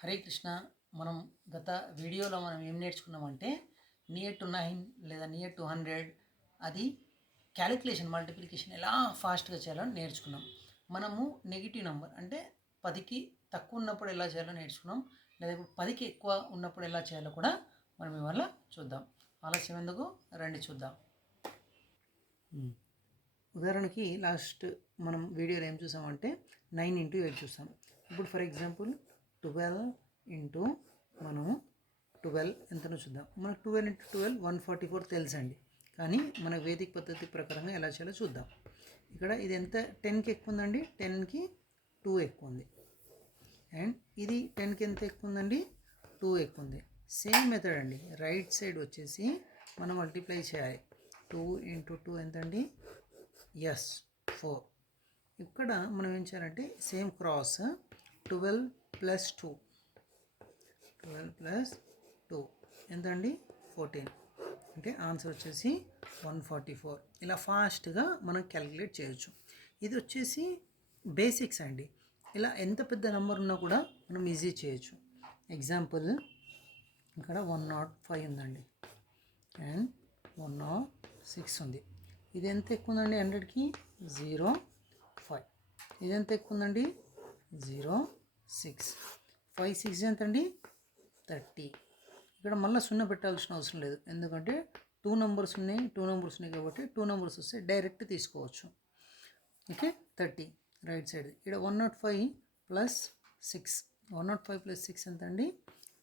హరే కృష్ణ. మనం గత వీడియోలో మనం ఏం నేర్చుకున్నామంటే నియర్ టు 9 లేదా నియర్ టు 100 అది క్యాలిక్యులేషన్ మల్టిప్లికేషన్ ఎలా ఫాస్ట్గా చేయాలో నేర్చుకున్నాం. మనము నెగిటివ్ నెంబర్ అంటే 10కి తక్కువ ఉన్నప్పుడు ఎలా చేయాలో నేర్చుకున్నాం, లేదా ఇప్పుడు 10కి ఎక్కువ ఉన్నప్పుడు ఎలా చేయాలో కూడా మనం ఇవాళ చూద్దాం. ఆలస్యం ఎందుకు, రండి చూద్దాం. ఉదాహరణకి లాస్ట్ మనం వీడియోలో ఏం చూసామంటే 9 ఇంటూ 8 చూసాం. ఇప్పుడు ఫర్ ఎగ్జాంపుల్ 12 ఇంటూ మనము 12 ఎంతనో చూద్దాం. మనకు 12 ఇంటూ 12 144 తెలుసండి, కానీ మన వేదిక పద్ధతి ప్రకారంగా ఎలా చేయాలో చూద్దాం. ఇక్కడ ఇది ఎంత 10కి ఎక్కువ ఉందండి, 10కి 2 ఎక్కువ ఉంది. అండ్ ఇది 10కి ఎంత ఎక్కువ ఉందండి, 2 ఎక్కువ ఉంది. సేమ్ మెథడ్ అండి, రైట్ సైడ్ వచ్చేసి మనం మల్టిప్లై చేయాలి. 2 ఇంటూ 2 ఎంతండి, ఎస్ 4. ఇక్కడ మనం ఏం చేయాలంటే సేమ్ క్రాస్ 12 ప్లస్ 2, 12 ప్లస్ 2 ఎంతండి 14. అంటే ఆన్సర్ వచ్చేసి 144. ఇలా ఫాస్ట్గా మనం క్యాలిక్యులేట్ చేయొచ్చు. ఇది వచ్చేసి బేసిక్స్ అండి. ఇలా ఎంత పెద్ద నెంబర్ ఉన్నా కూడా మనం ఈజీ చేయొచ్చు. ఎగ్జాంపుల్ ఇక్కడ 105 ఉందండి అండ్ 106 ఉంది. ఇది ఎంత ఎక్కువ ఉందండి 100కి, 0.5. ఇది ఎంత ఎక్కువ ఉందండి, 0.6. 5 6 ఎంత అండి, 30. ఇక్కడ మళ్ళీ 0 పెట్టాల్సిన అవసరం లేదు, ఎందుకంటే 2 నెంబర్స్ ఉన్నాయి కాబట్టి 2 నెంబర్స్ వస్తే డైరెక్ట్ తీసుకోవచ్చు. Okay, 30 right side. ఇక్కడ 105 ప్లస్ 6, 105 ప్లస్ 6 ఎంత అండి,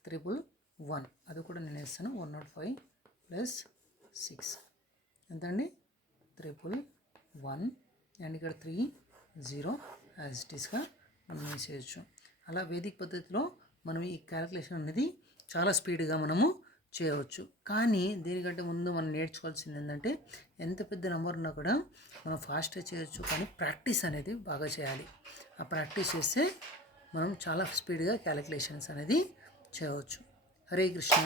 111. అది కూడా నేను వేస్తాను. 105 ప్లస్ 6 ఎంత అండి, 111. అండ్ ఇక్కడ 30 యాజ్ ఇట్ ఈస్గా మనం వేసేయచ్చు. అలా వేదిక పద్ధతిలో మనం ఈ క్యాలిక్యులేషన్ అనేది చాలా స్పీడ్గా మనము చేయవచ్చు. కానీ దీనికంటే ముందు మనం నేర్చుకోవాల్సింది ఏంటంటే ఎంత పెద్ద నెంబర్ ఉన్నా కూడా మనం ఫాస్ట్గా చేయొచ్చు, కానీ ప్రాక్టీస్ అనేది బాగా చేయాలి. ఆ ప్రాక్టీస్ చేస్తే మనం చాలా స్పీడ్గా క్యాలిక్యులేషన్స్ అనేది చేయవచ్చు. హరే కృష్ణ.